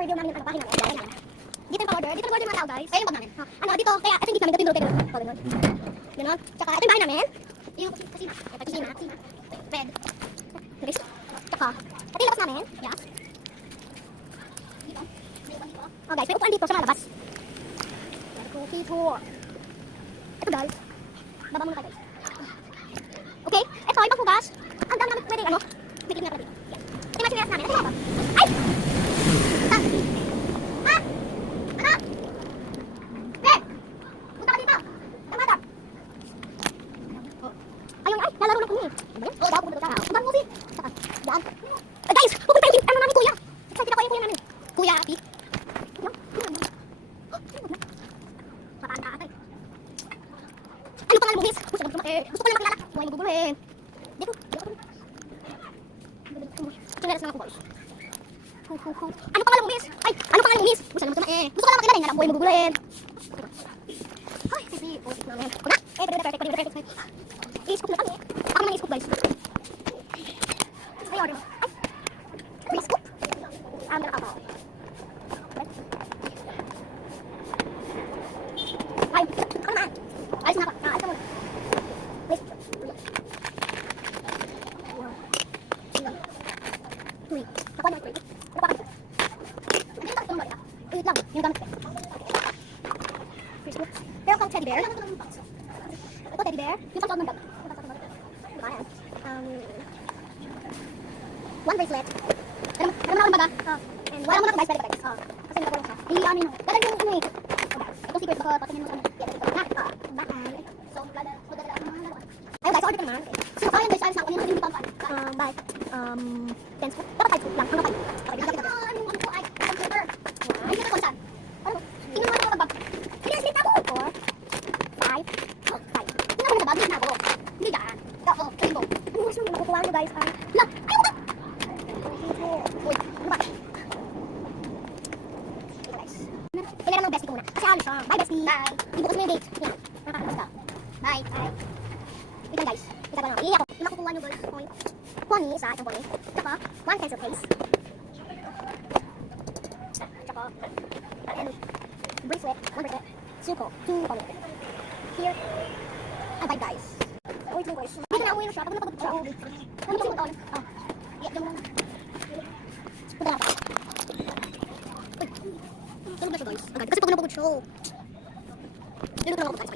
review namin ng pagkain namin. Dito yung pa-order. Dito yung order mga tao, guys. Ayun yung pag namin. Ano, dito, kaya ito yung gift namin. Ito yung pinuro tayo. Ganon. Tsaka ito yung bahay namin. Yung kusina. Ito kusina. Bed. Guys. Tsaka, ito yung labas namin. Yeah. Dito. Oh guys, may upuan dito sa malabas. Coffee tour. Ito guys. Baba muna tayo guys. Okay, ito yung panghugas. Ang dami namin pwede ano. May clip nga pala dito. Ito yung masinas namin. Ito yung ay! Lalaro lang kami. Daw pumunta ka. Ang movie. Yan. Guys, pupunta yung ano namin kuya. Excited ako yung kuya namin. Kuya, Ati. Mataan ka ate. Ano pangalan mo, miss? Gusto ko lang makilala. Buhay mo guguluhin. Dito. Chinelas na ako, boys. Ano pangalan mo, miss? Ay, ano pangalan mo, miss? Gusto lang makilala. Gusto ko lang makilala. Nga lang, buhay mo guguluhin. Ay, sisi. Pusit namin. Kuna? Perfect. I-scoop na kami. Ako naman i-scoop guys. Ay, order. Ay! May scoop? Meron ako. Ay! Ako na! Alis na ako. Alis na muna. Please. Tuloy. Ako na tuloy. Ano pa kami? Ano pa kami? Wait lang. Yung gamit ko. Pero kang teddy bear. Ito teddy bear. Yung pang-tawag ng bag. One bracelet. Pero naman ako baga. And wala mo na ako guys, pwede ka guys. Kasi nakakulong siya. Hindi ano yun. Dadal yung ano eh. Ito secret, baka patingin mo sa ano. Bye. So, magdadala ako ng mga laruan. Ayun guys, order ka naman. So, ayun guys, ayos lang. Kanina hindi pa ang bye. 10 scoop. Baka 5 scoop lang. Hanggang 5. Okay, bigyan kita. Ano ko ay computer. Ay, hindi ka kung saan. Ano? Tingnan mo ako magbag. Hindi, sleep na ako. 4, 5. Tingnan mo na sa bag. Hindi na ako. Hindi daan. Oo, rainbow. Ano mas yung makukuha nyo guys? Lang! Ayaw ko! Uy, ano ba? Ito guys. Kailangan ng bestie ko muna. Kasi alis siya. Bye bestie! Bye! Ibukas mo yung date. Yan. Nakakabas ka. Bye! Bye! Ito guys. Ito na. Iiyak ko. Yung makukuha nyo guys. Pony, isa. Isang pony. Tsaka, 1 pencil case. Tsaka, and bracelet. 1 bracelet. Suko. 2 pony. Here. Bye guys. Wait lang guys. Dito na uwi na siya. Pag napagod siya. Ano ba siya magtawag? Iyak dyan mo lang. Punta na pa. Uy. Tulog na siya guys. Agad. Kasi pag napagod siya. Dito na ako guys.